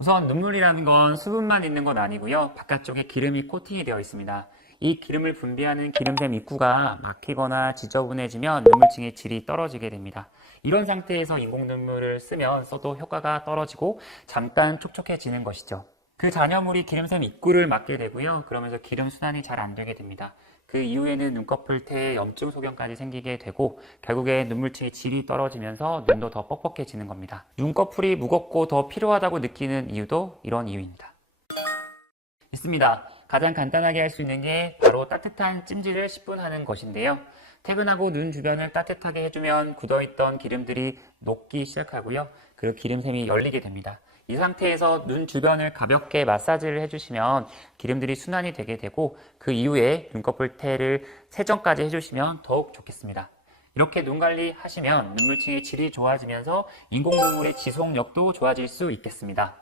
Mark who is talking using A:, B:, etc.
A: 우선 눈물이라는 건 수분만 있는 건 아니고요. 바깥쪽에 기름이 코팅이 되어 있습니다. 이 기름을 분비하는 기름샘 입구가 막히거나 지저분해지면 눈물층의 질이 떨어지게 됩니다. 이런 상태에서 인공 눈물을 쓰면 써도 효과가 떨어지고 잠깐 촉촉해지는 것이죠. 그 잔여물이 기름샘 입구를 막게 되고요. 그러면서 기름 순환이 잘 안 되게 됩니다. 그 이후에는 눈꺼풀 태에 염증 소견까지 생기게 되고 결국에 눈물층의 질이 떨어지면서 눈도 더 뻑뻑해지는 겁니다. 눈꺼풀이 무겁고 더 필요하다고 느끼는 이유도 이런 이유입니다. 있습니다. 가장 간단하게 할 수 있는 게 바로 따뜻한 찜질을 10분 하는 것인데요. 퇴근하고 눈 주변을 따뜻하게 해주면 굳어있던 기름들이 녹기 시작하고요. 그리고 기름샘이 열리게 됩니다. 이 상태에서 눈 주변을 가볍게 마사지를 해주시면 기름들이 순환이 되게 되고 그 이후에 눈꺼풀 태를 세정까지 해주시면 더욱 좋겠습니다. 이렇게 눈 관리 하시면 눈물층의 질이 좋아지면서 인공 눈물의 지속력도 좋아질 수 있겠습니다.